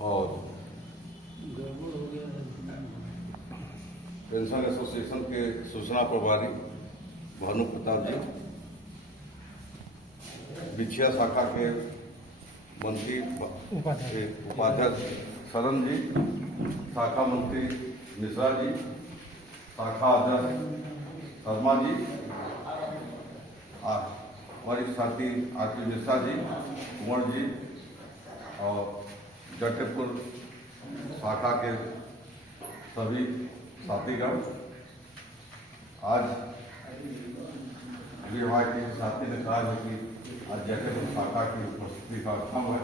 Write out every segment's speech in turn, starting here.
और pension association के सूचना प्रभारी भानु प्रताप जी, बिछिया शाखा के मंत्री उपाध्यक्ष शरण जी, शाखा मंत्री मिश्रा जी, शाखा अध्यक्ष शर्मा जी, वरिष्ठ साथी आरती मिश्रा जी, कुंवर जी और जटेपुर शाखा के सभी साथीगण। आज भी हमारे साथी ने कहा है कि आज जटेपुर शाखा की उपस्थिति का कम है,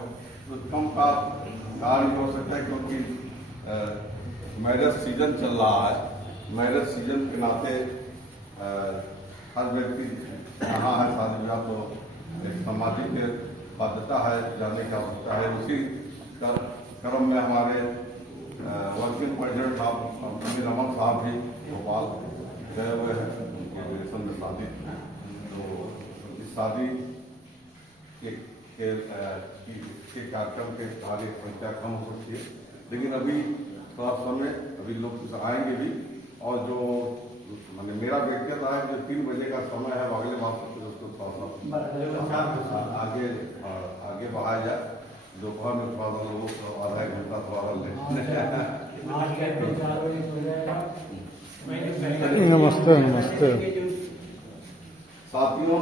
तो कम का कारण हो सकता है क्योंकि मैरिज सीजन चल रहा है। मैरिज सीजन के नाते हर व्यक्ति यहाँ है, शादी ब्याह तो एक सामाजिक बाध्यता है, जाने की आवश्यकता है। उसी क्रम में हमारे वर्किंग प्रेसिडेंट साहब रमन साहब भी भोपाल गए हुए हैं, उनके रिलेशन में शादी। तो इस शादी के कार्यक्रम के कार्य संख्या कम हो सकती है, लेकिन अभी थोड़ा समय अभी लोग आएंगे भी। और जो मैंने मेरा व्यक्तिगत है जो 3 बजे का समय है, अगले माह से उसको थोड़ा सा आगे बढ़ाया जाए। दोपहर में थोड़ा सा लोगों को आधा एक घंटा थोड़ा नमस्ते नमस्ते साथियों,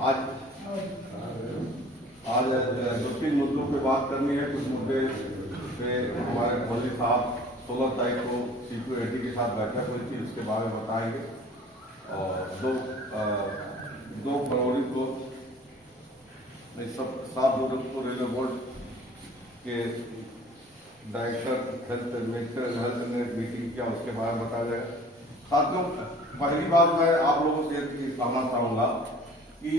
आज 2-3 मुद्दों पे बात करनी है। कुछ मुद्दे पे हमारे कोहली साहब 16 तारीख को CQAT के साथ बैठक हुई थी, उसके बारे में बताएंगे। और 2 फरवरी को को रेलवे बोर्ड के डायरेक्टर हेल्थ ने मीटिंग किया, उसके बारे में बताया जाएगा। साथियों, पहली बात मैं आप लोगों से कहना चाहूँगा कि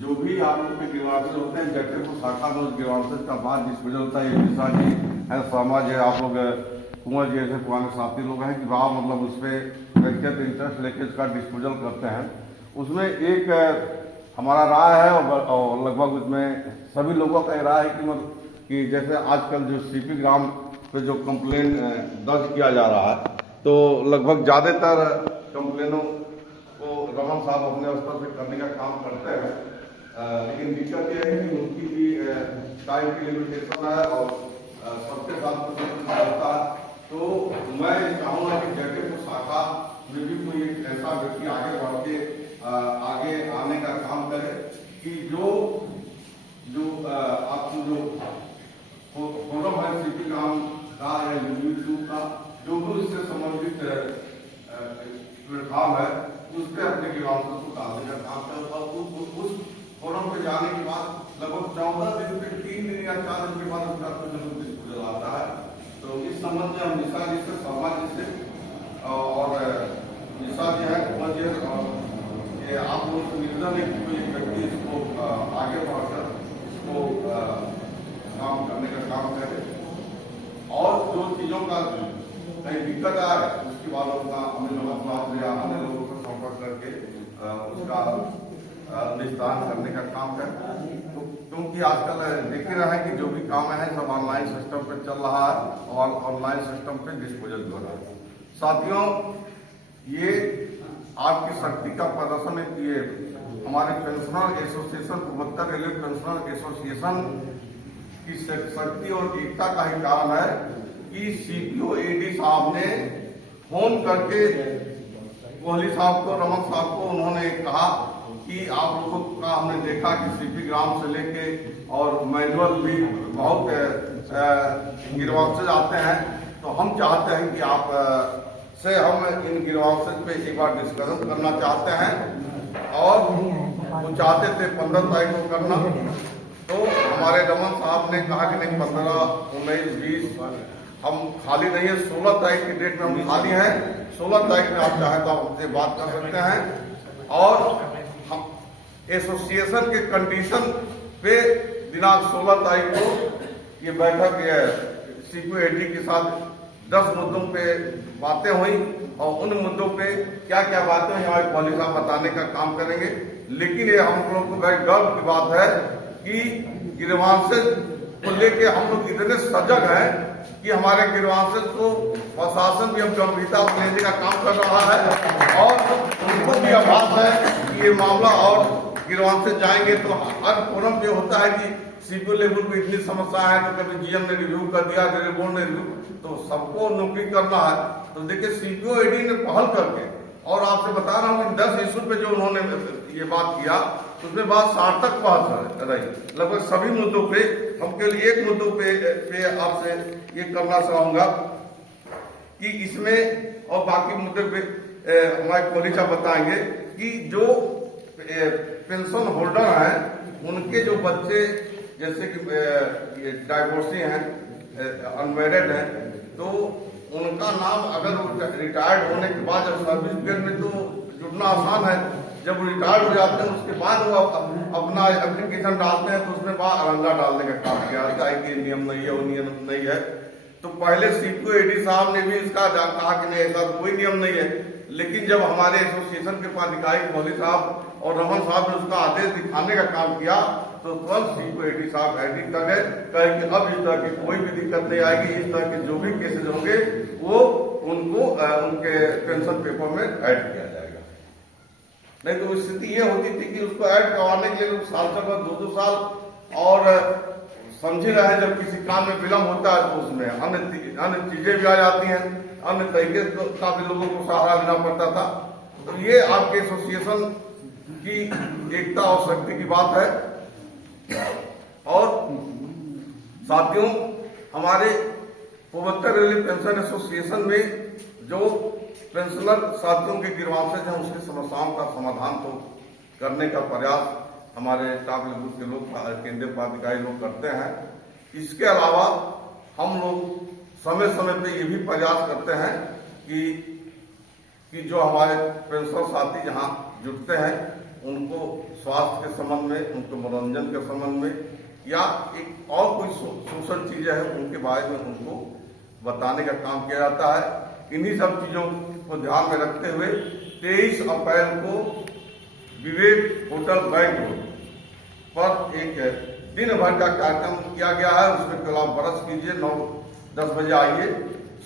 जो भी आप लोग के ग्रीवांसेस होते हैं, जटेपुर शाखा में उस ग्रीवांसेस का बाद डिस्पोजल होता है। मिश्रा जी है, शर्मा जी, आप लोग कुंवर जी ऐसे पुराने साथी लोग हैं कि वहाँ मतलब उस पर व्यक्तिगत इंटरेस्ट लेके उसका डिस्पोजल करते हैं। उसमें एक हमारा राय है और लगभग उसमें सभी लोगों का राय है कि मतलब कि जैसे आजकल जो CP ग्राम पे जो कंप्लेन दर्ज किया जा रहा है, तो लगभग ज़्यादातर कंप्लेनों को रमन साहब अपने स्तर से करने का काम करते हैं। लेकिन दिक्कत यह है कि उनकी भी टाइम की लिमिटेशन है और सबके साथ रहता है। तो मैं चाहूँगा कि जटेपुर शाखा में भी कोई एक ऐसा व्यक्ति आगे बढ़ के आगे आने का काम करे कि जो आपको जो फोरम है CP ग्राम का या UB2 का जो भी उससे संबंधित प्लेटफॉर्म है, उस पर अपने ग्राउंड को डालने का काम करे। और उस फोरम पे जाने के बाद लगभग 14 दिन के 3 दिन या 4 दिन के बाद उसका डिस्पोजल आता है। तो इस संबंध में हम निशा जी से, शर्मा जी से और निशा जी है, कुंवर जी है, आप लोगों से निवेदन है कि कोई व्यक्ति इसको आगे बढ़कर इसको काम करने का काम करे। और जो चीज़ों का कहीं दिक्कत आए उसके बाद अपना अन्य लोगों से संपर्क करके उसका निस्तारण करने का काम करें। तो क्योंकि आजकल देख रहे हैं कि जो भी काम है सब ऑनलाइन सिस्टम पे चल रहा है और ऑनलाइन सिस्टम पे डिस्पोजल हो रहा है। साथियों, ये आपकी शक्ति का प्रदर्शन है कि ये हमारे पेंशनर एसोसिएशन, पूर्वोत्तर रेलवे पेंशनर एसोसिएशन की शक्ति और एकता का ही कारण है कि CQAT साहब ने फोन करके कोहली साहब को, रमन साहब को उन्होंने कहा कि आप लोगों का हमने देखा कि CP ग्राम से लेके और मैनुअल भी बहुत गिरवांसेज आते हैं, तो हम चाहते हैं कि आप से हम इन गिरवांसेज पे एक बार डिस्कशन करना चाहते हैं। और वो चाहते थे 15 तारीख को करना, तो हमारे रमन साहब ने कहा कि नहीं 15, 19, 20 हम खाली नहीं है, 16 तारीख की डेट में हम खाली हैं। 16 तारीख में आप चाहे तो आप हमसे बात कर सकते हैं। और हम एसोसिएशन के कंडीशन पे दिनांक 16 तारीख को ये बैठक CQAT के साथ 10 मुद्दों पे बातें हुई और उन मुद्दों पे क्या क्या बातें हुई हमारे कोहली साहब बताने का काम करेंगे। लेकिन ये हम लोग को बड़ी गर्व की बात है कि ग्रीवांसेस को लेके हम लोग इतने सजग हैं कि हमारे ग्रीवांसेस को प्रशासन भी अब गंभीरता से लेने का काम कर रहा है और उनको भी आभास है कि ये मामला और ग्रीवांसेस जाएंगे तो हर फोरम पे होता है कि सीपीओ लेवल पे इतनी समस्या है, तो कभी जीएम ने रिव्यू कर दिया, रेलवे बोर्ड ने रिव्यू, तो सबको नौकरी करना है। तो देखिए सीपीओ एडी ने पहल करके, और आपसे बता रहा हूँ कि 10 इशू पे जो उन्होंने ये बात किया उसमें बात सार्थक बात रही लगभग सभी मुद्दों पे। हम केवल एक मुद्दों पे आपसे ये करना चाहूंगा कि इसमें और बाकी मुद्दे पे हमारे कोलिचा बताएंगे कि जो पेंशन होल्डर हैं उनके जो बच्चे जैसे कि ये डाइवोर्सी हैं, अनमेरिड हैं, तो उनका नाम अगर रिटायर्ड होने के बाद जब सर्विस पीरियड में तो जुड़ना आसान है, जब रिटायर्ड हो जाते हैं उसके बाद वो अपना एप्लीकेशन डालते हैं तो उसमें अरंगा डालने का काम किया जाता है कि नियम नहीं है, वो नियम नहीं है। तो पहले सीपीओ एडी साहब ने भी इसका कहा कि नहीं ऐसा कोई नियम नहीं है, लेकिन जब हमारे एसोसिएशन के पदाधिकारी मौली साहब और रमन साहब ने उसका आदेश दिखाने का काम किया तो तुरंत सीपीओ एडी साहब एडिट कर गए, कहे कि अब इस तरह की कोई भी दिक्कत नहीं आएगी, इस तरह के जो भी केसेज होंगे वो उनको उनके पेंशन पेपर में ऐड किया जाएगा। नहीं तो स्थिति ये होती थी कि उसको ऐड करवाने के लिए साल से 2-2 साल और समझे रहे, जब किसी काम में विलम्ब होता है तो उसमें अन्य चीजें भी आ जाती हैं, अन्य तरीके का भी लोगों को सहारा लेना पड़ता था। तो ये आपके एसोसिएशन की एकता और शक्ति की बात है। और साथियों, हमारे पूर्वोत्तर रेलवे पेंशन एसोसिएशन में जो पेंशनर साथियों के ग्रीवांसेस हैं उसकी समस्याओं का समाधान तो करने का प्रयास हमारे स्टाफ लेवल के लोग, केंद्रीय पदाधिकारी लोग करते हैं। इसके अलावा हम लोग समय समय पे ये भी प्रयास करते हैं कि जो हमारे पेंशन साथी जहाँ जुटते हैं उनको स्वास्थ्य के संबंध में, उनको मनोरंजन के संबंध में या एक और कोई सोशल चीजें हैं उनके बारे में उनको बताने का काम किया जाता है। इन्हीं सब चीजों को ध्यान में रखते हुए 23 अप्रैल को विवेक होटल बैंक पर एक दिन भर का कार्यक्रम किया गया है। उसमें पहला बरस कीजिए, 9-10 बजे आइए,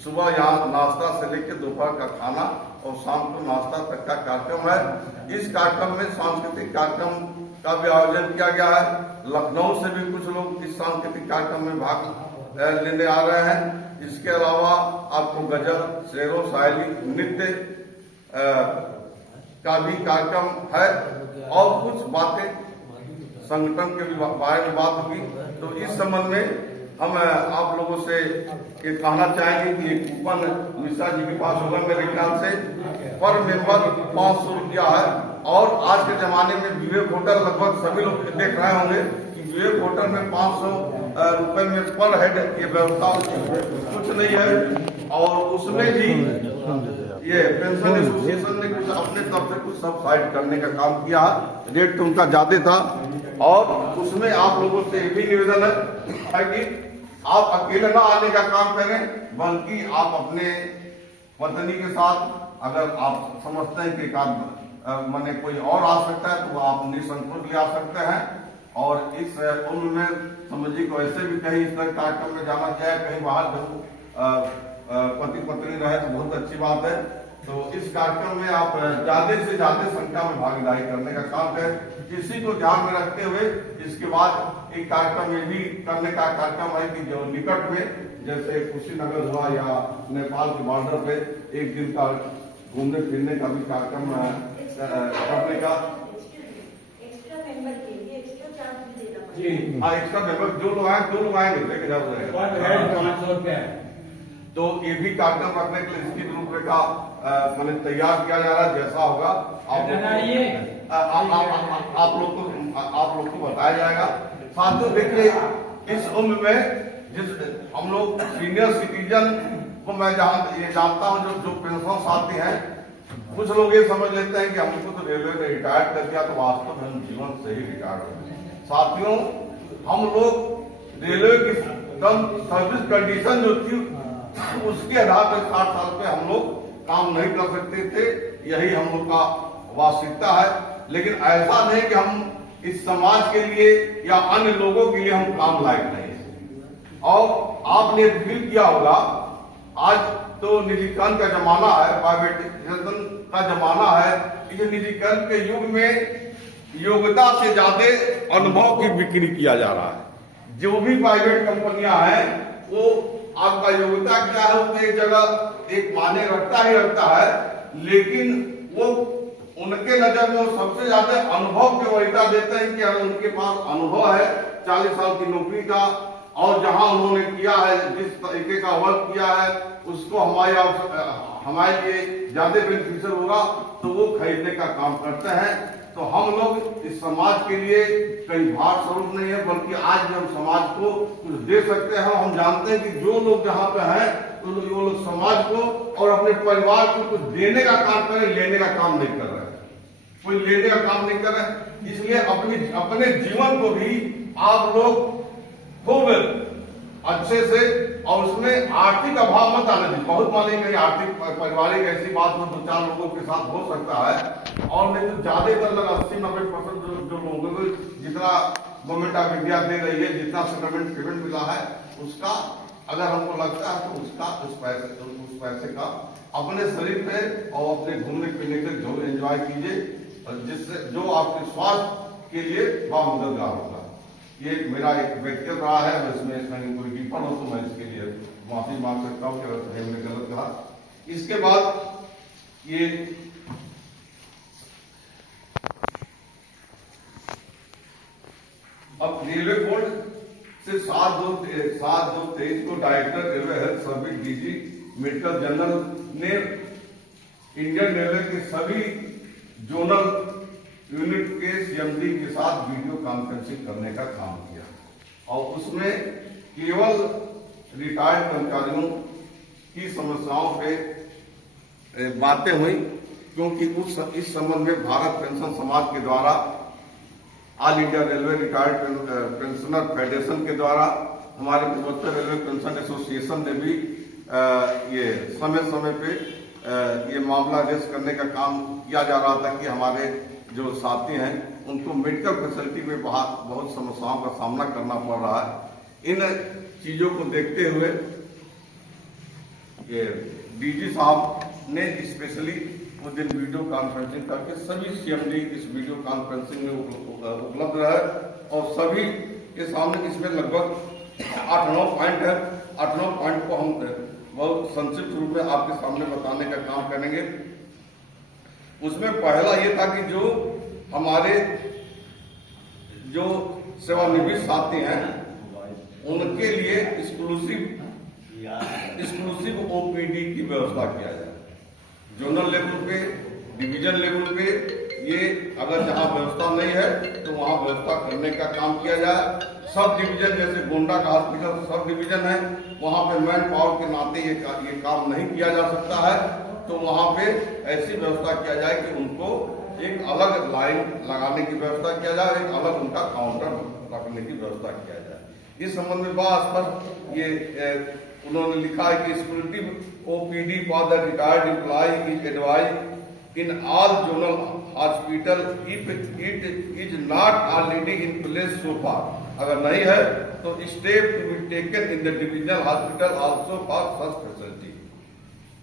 सुबह यहाँ नाश्ता से लेकर दोपहर का खाना और शाम को नाश्ता तक का कार्यक्रम है। इस कार्यक्रम में सांस्कृतिक कार्यक्रम का भी आयोजन किया गया है। लखनऊ से भी कुछ लोग इस सांस्कृतिक कार्यक्रम में भाग लेने आ रहे हैं। इसके अलावा आपको गजल, शेरो शायरी, नृत्य का भी कार्यक्रम है और कुछ बातें संगठन के भी बारे में बात होगी। तो इस संबंध में हम आप लोगों से ये कहना चाहेंगे कि एक कूपन मिश्रा जी के पास होगा मेरे ख्याल से, पर मेंबर 500 रुपया है। और आज के जमाने में विवेक होटल लगभग सभी लोग देख रहे होंगे कि विवेक होटल में 500 रुपए में पर हेड ये व्यवस्था कुछ नहीं है। और उसमें भी ये पेंशन एसोसिएशन ने कुछ अपने तरफ से कुछ सब्सिडाइज करने का काम किया, रेट तो उनका ज्यादा था। और उसमें आप लोगों से ये भी निवेदन है कि आप अकेले ना आने का काम करें, बल्कि आप अपने पत्नी के साथ, अगर आप समझते हैं कि एक मैंने कोई और आ सकता है तो आप निसंकोच ले आ सकते हैं। और इस उम्र में समझिए को ऐसे भी कहीं इस तरह कार्यक्रम में जाना चाहे, कहीं बाहर पति पत्नी रहे तो बहुत अच्छी बात है। तो इस कार्यक्रम में आप ज्यादा से ज्यादा संख्या में भागीदारी करने का काम करें। इसी को ध्यान में रखते हुए इसके बाद एक कार्यक्रम में भी करने का कार्यक्रम है कि जो निकट में जैसे कुशीनगर हुआ या नेपाल के बॉर्डर पे एक दिन का घूमने फिरने का भी कार्यक्रम करने का। हाँ, एक्स्ट्रा मेंबर जो लोग आएंगे लेके जाओ। तो ये भी कार्यक्रम रखने के लिए इसकी रूपरेखा मैंने तैयार किया जा रहा है। जैसा होगा आप लोग को बताया जाएगा। साथियों देखिए, इस उम्र में जिस हम लोग सीनियर सिटीजन को मैं ये जानता हूँ जो पेंशन साथी हैं, कुछ लोग ये समझ लेते हैं कि हमको तो रेलवे ने रिटायर्ड कर दिया, तो वास्तव में हम जीवन से ही रिटायर्ड हो गए। साथियों, हम लोग रेलवे की सर्विस कंडीशन जो थी उसके आधार पर 60 साल पे हम लोग काम नहीं कर सकते थे, यही हम लोग का वास्तविकता है। लेकिन ऐसा नहीं कि हम इस समाज के लिए या अन्य लोगों के लिए हम काम लायक नहीं। और आपने फील किया होगा, आज तो निजीकरण का जमाना है, प्राइवेटाइजेशन का जमाना है। इस निजीकरण के युग में योग्यता से ज्यादा अनुभव की बिक्री किया जा रहा है। जो भी प्राइवेट कंपनियां हैं वो आपका योग्यता क्या है उसमें एक जगह एक मायने रखता ही रखता है, लेकिन वो उनके नजर में सबसे ज्यादा अनुभव की वरीयता देते हैं कि अगर उनके पास अनुभव है 40 साल की नौकरी का और जहां उन्होंने किया है, जिस तरीके का वर्क किया है, उसको हमारे लिए ज्यादा बेनिफिशियल होगा, तो वो खरीदने का काम करते हैं। तो हम लोग इस समाज के लिए कई भार स्वरूप नहीं है, बल्कि आज भी हम समाज को कुछ दे सकते हैं। हम जानते हैं कि जो लोग जहाँ पे हैं तो वो लोग समाज को और अपने परिवार को कुछ देने का काम करें, लेने का काम नहीं कर रहे हैं। कोई लेने का काम नहीं कर रहे हैं। इसलिए अपने जीवन को भी आप लोग खूब अच्छे से, और उसमें आर्थिक अभाव मत आने दीजिए। बहुत माने कहीं आर्थिक पारिवारिक ऐसी बात हो 2-4 लोगों के साथ हो सकता है, और नहीं तो ज्यादातर लोग 80-90% जो लोगों को जितना गवर्नमेंट ऑफ इंडिया दे रही है, जितना सेटलमेंट पेमेंट मिला है, उसका अगर हमको लगता है तो उस पैसे का अपने शरीर पे और अपने घूमने फिरने से जो एंजॉय कीजिए, जिससे जो आपके स्वास्थ्य के लिए बहुत मददगार होगा। ये मेरा एक व्यक्तिगत रहा है, इसमें कहीं कोई विफल हो तो मैं इसके लिए माफी मांग सकता हूँ कि मैंने गलत कहा। इसके बाद ये अब रेलवे बोर्ड से 7/2/23 को director railway health service DG medical general ने इंडियन रेलवे के सभी जोनल यूनिट के सीएमडी के साथ वीडियो कॉन्फ्रेंसिंग करने का काम किया, और उसमें केवल रिटायर्ड कर्मचारियों की समस्याओं पे बातें हुई, क्योंकि इस संबंध में भारत पेंशन समाज के द्वारा all India railway retired pensioner federation के द्वारा हमारे पूर्वोत्तर रेलवे पेंशन एसोसिएशन ने भी ये समय पे ये मामला रेस करने का काम किया जा रहा था कि हमारे जो साथी हैं उनको मेडिकल फैसिलिटी में बहुत समस्याओं का सामना करना पड़ रहा है। इन चीजों को देखते हुए ये डीजी साहब ने स्पेशली उस दिन वीडियो कॉन्फ्रेंसिंग करके सभी सीएमडी इस वीडियो कॉन्फ्रेंसिंग में उपलब्ध रहे, और सभी के सामने इसमें लगभग 8-9 पॉइंट है। 8-9 पॉइंट को हम बहुत संक्षिप्त रूप में आपके सामने बताने का काम करेंगे। उसमें पहला ये था कि जो हमारे जो सेवानिवृत्त साथी हैं उनके लिए एक्सक्लूसिव ओपीडी की व्यवस्था किया जाए। जोनल लेवल पे, डिवीजन लेवल पे, ये अगर जहां व्यवस्था नहीं है तो वहां व्यवस्था करने का काम किया जाए। सब डिवीजन जैसे गोंडा का हॉस्पिटल सब डिवीजन है, वहां पे मैन पावर के नाते ये काम नहीं किया जा सकता है, तो वहां पे ऐसी व्यवस्था किया जाए कि उनको एक अलग लाइन लगाने की व्यवस्था किया जाए, एक अलग उनका काउंटर रखने की व्यवस्था किया जाए। इस संबंध में बात पर ये उन्होंने लिखा है कि exclusive OPD for the retired employ is advised in all zonal hospital if it is not already in place so far. अगर नहीं है तो step to be taken in the divisional hospital also for such facility.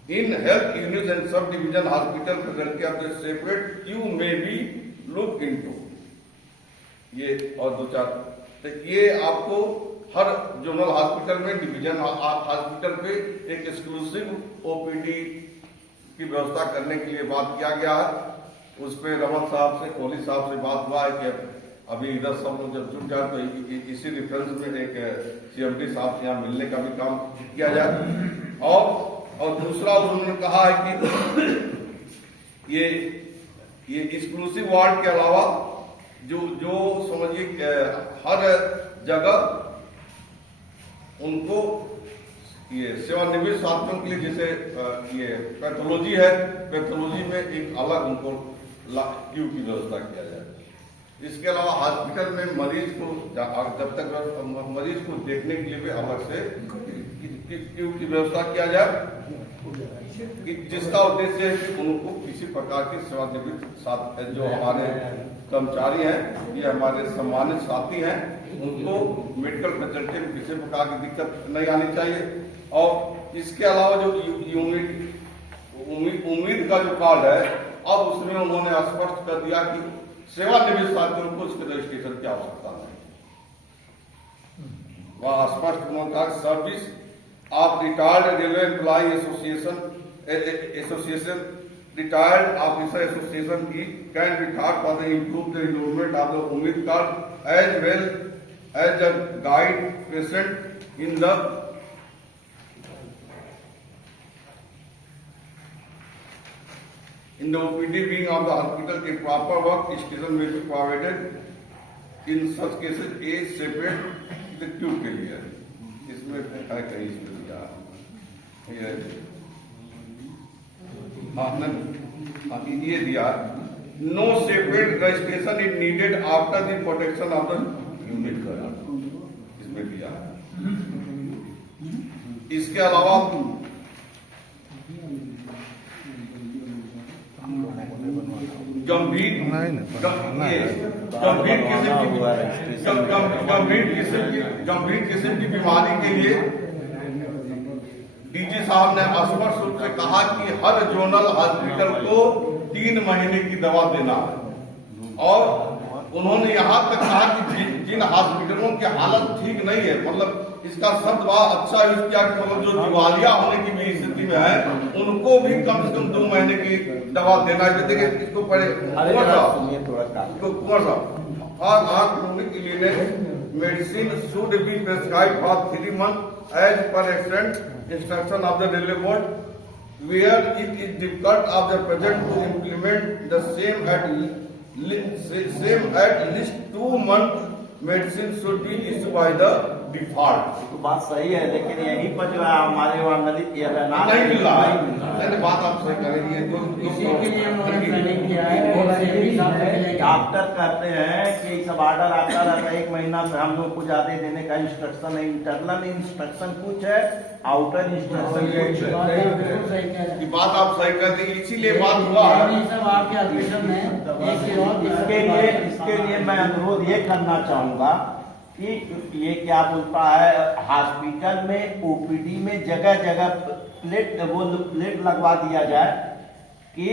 In health units and sub-division hospital facility of the separate, you may be look into। ये और 2-4 तो ये आपको हर zonal hospital में, डिवीजन हॉस्पिटल पे एक exclusive OPD की व्यवस्था करने के लिए बात किया गया है। उस पर रमन साहब से, कोहली साहब से बात हुआ है कि अभी इधर सब लोग जब जुट जाए तो इसी रेफरेंस में एक सीएमडी साहब से यहाँ मिलने का भी काम किया जाए। और दूसरा उन्होंने कहा है कि ये एक्सक्लूसिव वार्ड के अलावा जो समझिए हर जगह उनको ये सेवानिवृत्त साथियों के लिए, जैसे ये पैथोलॉजी है, पैथोलॉजी में एक अलग उनको क्यू की व्यवस्था किया जाए। इसके अलावा हॉस्पिटल में मरीज को जब तक मरीज को देखने के लिए भी अलग से क्यू की व्यवस्था किया जाए। कि जिसका उद्देश्य है कि उनको किसी प्रकार की सेवानिवृत्त साथ जो हमारे कर्मचारी हैं, ये हमारे सम्मानित साथी हैं, उनको मेडिकल फैसिलिटी में किसी प्रकार की दिक्कत नहीं आनी चाहिए। और इसके अलावा जो उम्मीद का जो कार्ड है, अब उसमें उन्होंने स्पष्ट कर दिया कि सेवानिवृत्त साथियों को इसके रजिस्ट्रेशन की आवश्यकता नहीं। वह स्पष्ट उन्होंने कहा service of retired railway employ association retired officer association की can be thought for the improve the enrolment of the UMID card as well as the guide present in the OPD wing of the hospital in proper work station will be provided in such cases a separate the queue के लिए। इसमें है कहीं इसमें दिया ये दिया no separate registration is needed after the protection of the unit का, इसमें दिया। इसके अलावा गंभीर किस्म की बीमारी के लिए डीजी साहब ने स्पष्ट रूप से कहा कि हर जोनल हॉस्पिटल को 3 महीने की दवा देना है। और उन्होंने यहाँ तक कहा कि जिन हॉस्पिटलों की हालत ठीक नहीं है, मतलब इसका शब्द बहुत अच्छा यूज किया कि मतलब जो दिवालिया होने की भी स्थिति में है, उनको भी कम से कम 2 महीने की दवा देना है। देखिए इसको पढ़े Kunwar Sahab medicine should be prescribed for 3 month as per extent instruction of the railway board where it is difficult of the present to implement the same at least 2 months medicine should be issued by the default। तो बात सही है, लेकिन यहीं पर जो है हमारे वहाँ नदी नहीं मिल रहा है। बात आप सही करेंगे। डॉक्टर कहते हैं कि सब ऑर्डर आता रहता है 1 महीना से, हम लोग को ज्यादा देने का इंस्ट्रक्शन है। इंटरनल इंस्ट्रक्शन कुछ है, आउटर इंस्ट्रक्शन कुछ है। ये बात आप सही कर देंगे, इसीलिए बात हुआ। इसके लिए मैं अनुरोध ये करना चाहूंगा कि ये क्या बोलता है, हॉस्पिटल में ओपीडी में जगह जगह प्लेट लगवा दिया जाए कि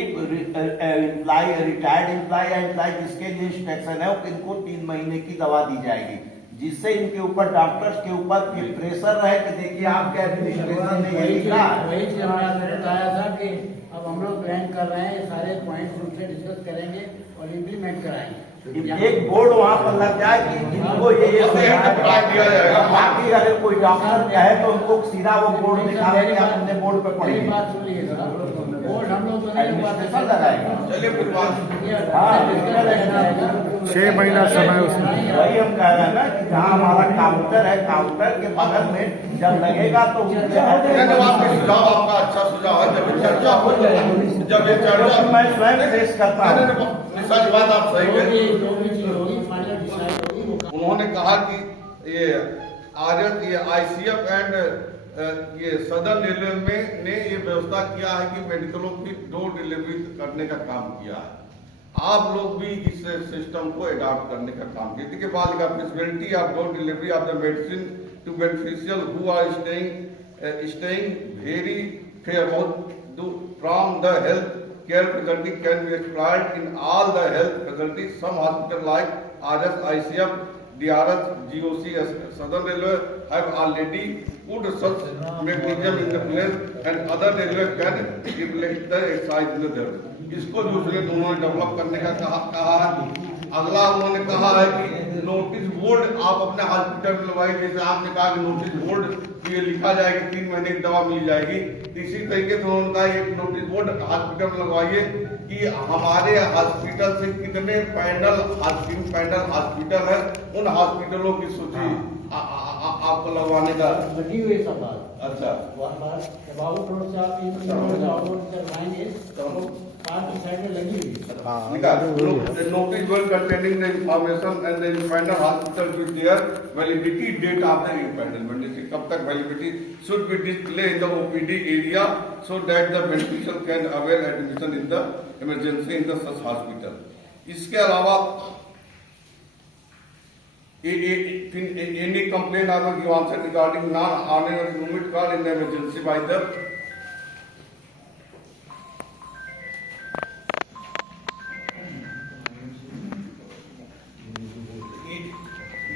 एम्प्लॉय रिटायर्ड एम्प्लॉय जिसके लिए इंस्ट्रक्शन है इनको 3 महीने की दवा दी जाएगी, जिससे इनके ऊपर डॉक्टर्स के ऊपर प्रेशर रहे कि देखिए आपके एडमिनिस्ट्रेशन ने ये लिखा। वही चीज हमने बताया था कि अब हम लोग प्लान कर रहे हैं, सारे पॉइंट्स उनसे डिस्कस करेंगे और इम्प्लीमेंट कराएंगे। एक बोर्ड वहाँ पर लग जाए कि इनको ये दिया जाएगा। बाकी अगर कोई डॉक्टर कहे तो उनको सीधा वो बोर्ड दिखा रहे हैं, अपने बोर्ड पे पढ़िए। बात सुनिए सर, बोर्ड हम लोग एडमिनिस्ट्रेशन लगाएगा। चलिए फिर बात 6 महीना समय उसमें। वही हम कह रहे हैं ना कि जहाँ हमारा काउंटर है, काउंटर के बगल में जब लगेगा तो सुझाव आपका अच्छा सुझाव है। जब चर्चा हो जब ये चर्चा मैं स्वयं पेश करता हूँ। बात आप सही है। उन्होंने कहा कि ये ICF एंड ये सदर्न रेलवे में ने ये व्यवस्था किया है कि मेडिकलों की डोर डिलीवरी करने का काम किया है। आप लोग भी इस सिस्टम को अडॉप्ट करने का काम किया। देखिए बालिका facility of door delivery of the medicine to beneficial who are staying very fair from the health care facility can be explored in all the health facilities. Some hospitals like RS, ICF, DRS, GOC, Southern Railway have already put such mechanism in the place and other railway can implement the exercise in the इसको दूसरे दोनों ने develop करने का कहा है। अगला उन्होंने कहा है कि नोटिस बोर्ड आप अपने हॉस्पिटल में लगवाइए। जैसे आपने कहा कि नोटिस बोर्ड ये लिखा जाएगा 3 महीने की दवा मिल जाएगी, इसी तरीके से उन्होंने कहा एक नोटिस बोर्ड हॉस्पिटल में लगवाइए कि हमारे हॉस्पिटल से कितने पैनल हॉस्पिटल है, उन हॉस्पिटलों की सूची आपको लगवाने का बटी हुई सब बात। अच्छा बाबू रोड से आप करवाएंगे तो पार्क की साइड में लगी हुई है। Notice well containing the information and the impaneled hospital with their validity date of the impanelment. जैसे कब तक validity should be displayed in the OPD area so that the beneficiary can avail admission in the emergency in the such hospital. इसके अलावा any complaint or answer regarding non-honoring of admit card in the emergency by the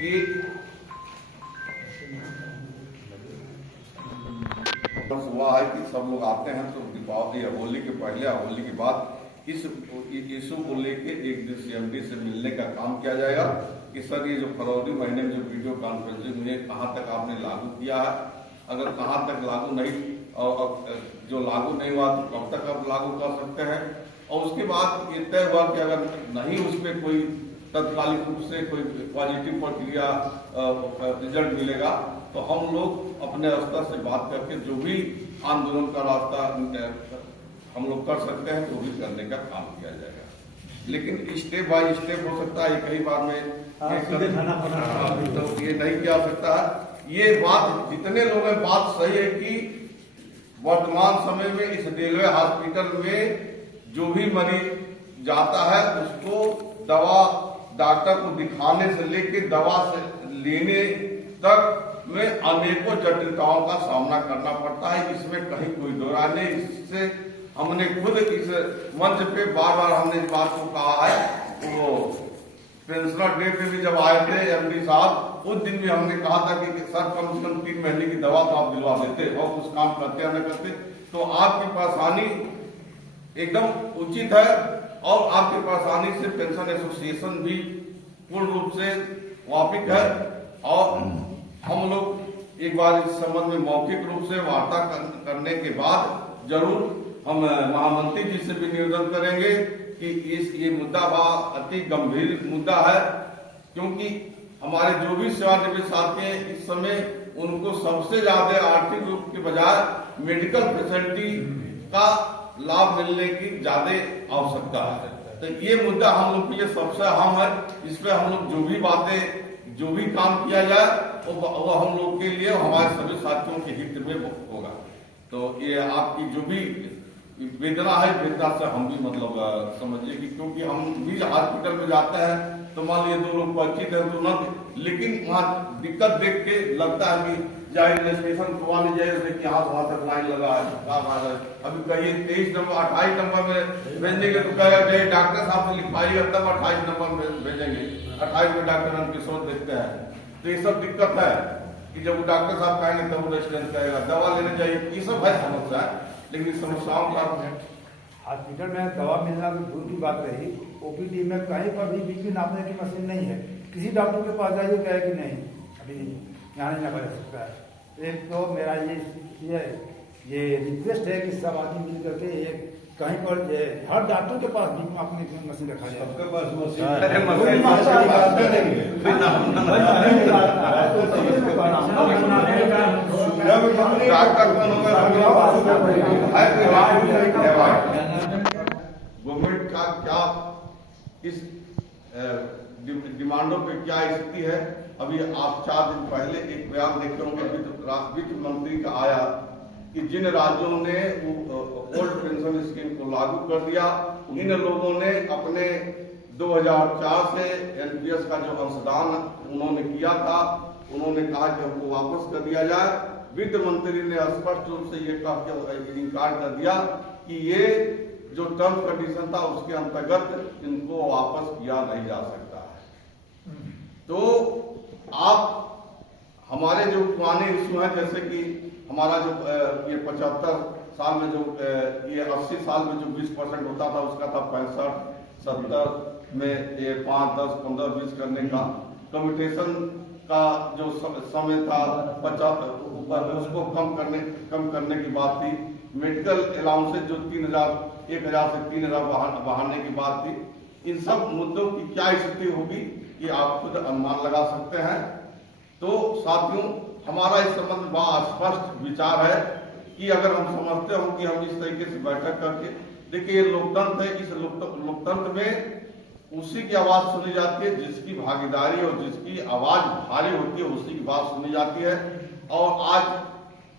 ये हुआ है कि सब लोग आते हैं तो दीपावली या होली के पहले या होली के बाद इस इशू को लेके एक दिन CMD से मिलने का काम किया जाएगा कि सर ये जो फरवरी महीने में जो वीडियो कॉन्फ्रेंसिंग हुई कहाँ तक आपने लागू किया है, अगर कहाँ तक लागू नहीं और जो लागू नहीं हुआ तो कब तक आप लागू कर सकते हैं, और उसके बाद ये तय हुआ कि अगर नहीं उस पर कोई तत्कालिक रूप से कोई पॉजिटिव प्रक्रिया रिजल्ट मिलेगा तो हम लोग अपने स्तर से बात करके जो भी आंदोलन का रास्ता हम लोग कर सकते हैं वो भी करने का काम किया जाएगा। लेकिन स्टेप बाय स्टेप हो सकता है, कई बार में तो ये नहीं किया सकता है। ये बात जितने लोग हैं बात सही है कि वर्तमान समय में इस रेलवे हॉस्पिटल में जो भी मरीज जाता है उसको दवा डॉक्टर को दिखाने से लेकर दवा से लेने तक में अनेकों जटिलताओं का सामना करना पड़ता है, इसमें कहीं कोई दो राय नहीं। इससे हमने खुद इस मंच पे बार बार हमने इस बात को कहा है। वो पेंशनर डे पे भी जब आए थे MD साहब, उस दिन भी हमने कहा था कि सर कम से कम 3 महीने की दवा तो आप दिलवा देते और कुछ काम करते या न करते तो आपकी परेशानी एकदम उचित है और आपकी परेशानी से पेंशन एसोसिएशन भी पूर्ण रूप से वाकिफ है। और हम लोग एक बार इस संबंध में मौखिक रूप से वार्ता करने के बाद जरूर हम महामंत्री जी से भी निवेदन करेंगे कि ये मुद्दा अति गंभीर मुद्दा है, क्योंकि हमारे जो भी सेवानिवृत्त साथी हैं इस समय उनको सबसे ज्यादा आर्थिक रूप के बजाय मेडिकल फैसिलिटी का लाभ मिलने की ज्यादा आवश्यकता है। तो ये मुद्दा हम लोग के लिए सबसे अहम है। इस पे हम लोग जो भी बातें जो भी काम किया जाए वो हम लोग के लिए हमारे सभी साथियों के हित में होगा। तो ये आपकी जो भी वेदना है वेदना से हम भी मतलब समझिए कि क्योंकि हम भी हॉस्पिटल में जाते हैं तो मान लीजिए 2 लोग परिचित है तो न, लेकिन वहाँ दिक्कत देख के लगता है कि जाए स्टेशन खुआ नहीं जाए कि यहाँ वहां तक लाइन लगा है क्या बात है। अभी कहिए 23 नंबर 28 नंबर में भेजेंगे तो कहेगा डॉक्टर साहब से लिखवाइएगा तब 28 नंबर में भेजेंगे, 28 में डॉक्टर किशोर देखते हैं। तो ये सब दिक्कत है कि जब वो डॉक्टर साहब कहेंगे तब वो रेसिडेंट कहेगा दवा लेने जाइए, ये सब है समस्या। लेकिन समस्याओं का हॉस्पिटल में दवा मिलना तो दूर की बात रही, OPD में कहीं पर भी BP नापने की मशीन नहीं है। किसी डॉक्टर के पास जाइए कहे कि नहीं अभी यहाँ नहीं लगा सकता है। एक तो मेरा ये रिक्वेस्ट है कि सब आदमी मिल करके एक कहीं पर हर डॉक्टर के पास भी अपनी मशीन रखा जाए। सबके पास गवर्नमेंट का क्या इस डिमांडों पे क्या स्थिति है। अभी आप 4 दिन पहले एक बयान देखे होंगे वित्त मंत्री का आया कि जिन राज्यों ने ओल्ड पेंशन स्कीम को लागू कर दिया इन लोगों ने अपने 2004 से NPS का जो अंशदान उन्होंने किया था उन्होंने कहा कि हमको वापस कर दिया जाए। वित्त मंत्री ने स्पष्ट रूप से ये इनकार कर दिया कि ये जो टर्म कंडीशन था उसके अंतर्गत इनको वापस किया नहीं जा सकता है। तो आप हमारे जो पुराने इशू हैं जैसे कि हमारा जो ये 75 साल में जो ये 80 साल में जो 20% होता था उसका था 65, 70 में ये 5, 10, 15, 20 करने का कम्यूटेशन का जो समय था 50 ऊपर उसको कम करने की बात थी। मेडिकल अलाउंसेज जो 1000 से 3000 बढ़ाने की बात थी। इन सब मुद्दों की क्या स्थिति होगी ये आप खुद अनुमान लगा सकते हैं। तो साथियों हमारा इस संबंध में बड़ा स्पष्ट विचार है कि अगर हम समझते हो कि हम इस तरीके से बैठक करके देखिए ये लोकतंत्र है, इस लोकतंत्र में उसी की आवाज सुनी जाती है जिसकी भागीदारी और जिसकी आवाज भारी होती है, उसी की बात सुनी जाती है। और आज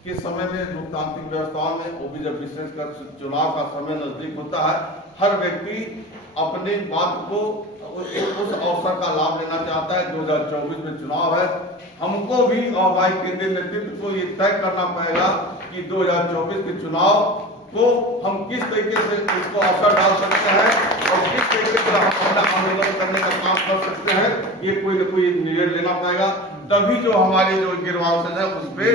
के समय में लोकतांत्रिक व्यवस्थाओं में वो भी जब विशेषकर चुनाव का समय नजदीक होता है, हर व्यक्ति अपनी बात को उस अवसर का लाभ लेना चाहता है। 2024 में चुनाव है, हमको भी और भाई केंद्रीय नेतृत्व को ये तय करना पड़ेगा कि 2024 के चुनाव को हम किस तरीके से इसको असर डाल सकते हैं और किस तरीके से हम अपना आंदोलन करने का काम कर सकते हैं, ये कोई न कोई निर्णय लेना पड़ेगा। तभी जो हमारे जो गिरवांश है उस पर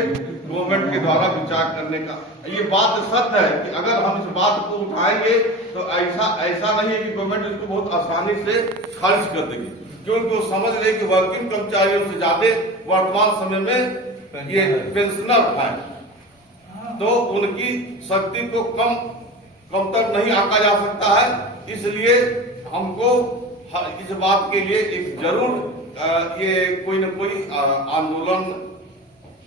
गवर्नमेंट के द्वारा विचार करने का, ये बात सत्य है कि अगर हम इस बात को उठाएंगे तो ऐसा नहीं है कि गवर्नमेंट इसको बहुत आसानी से खारिज कर देगी, क्योंकि वो समझ रहे कि वर्किंग कर्मचारियों से ज्यादा वर्तमान समय में ये पेंशनर है, तो उनकी शक्ति को कम तक नहीं आंका जा सकता है। इसलिए हमको इस बात के लिए एक जरूर ये कोई न कोई आंदोलन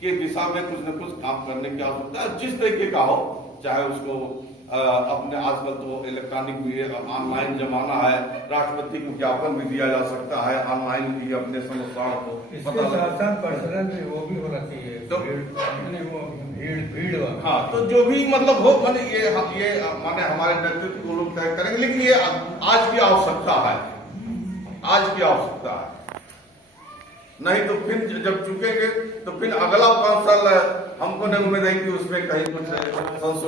के दिशा में कुछ न कुछ काम करने की आवश्यकता है, जिस तरीके का हो, चाहे उसको अपने आजकल तो इलेक्ट्रॉनिक भी ऑनलाइन जमाना है, राष्ट्रपति को ज्ञापन भी दिया जा सकता है, ऑनलाइन भी अपने समस्याओं को पर्सनल भी वो भी होना चाहिए, तो भीड़ हाँ, तो जो भी मतलब हो माने ये माने हमारे नेतृत्व को लोग तय करेंगे, लेकिन ये आज की आवश्यकता है, आज की आवश्यकता है। नहीं तो फिर जब चुकेंगे तो फिर अगला 5 साल हमको नहीं उम्मीद है कि उसमें कहीं कुछ संशोधन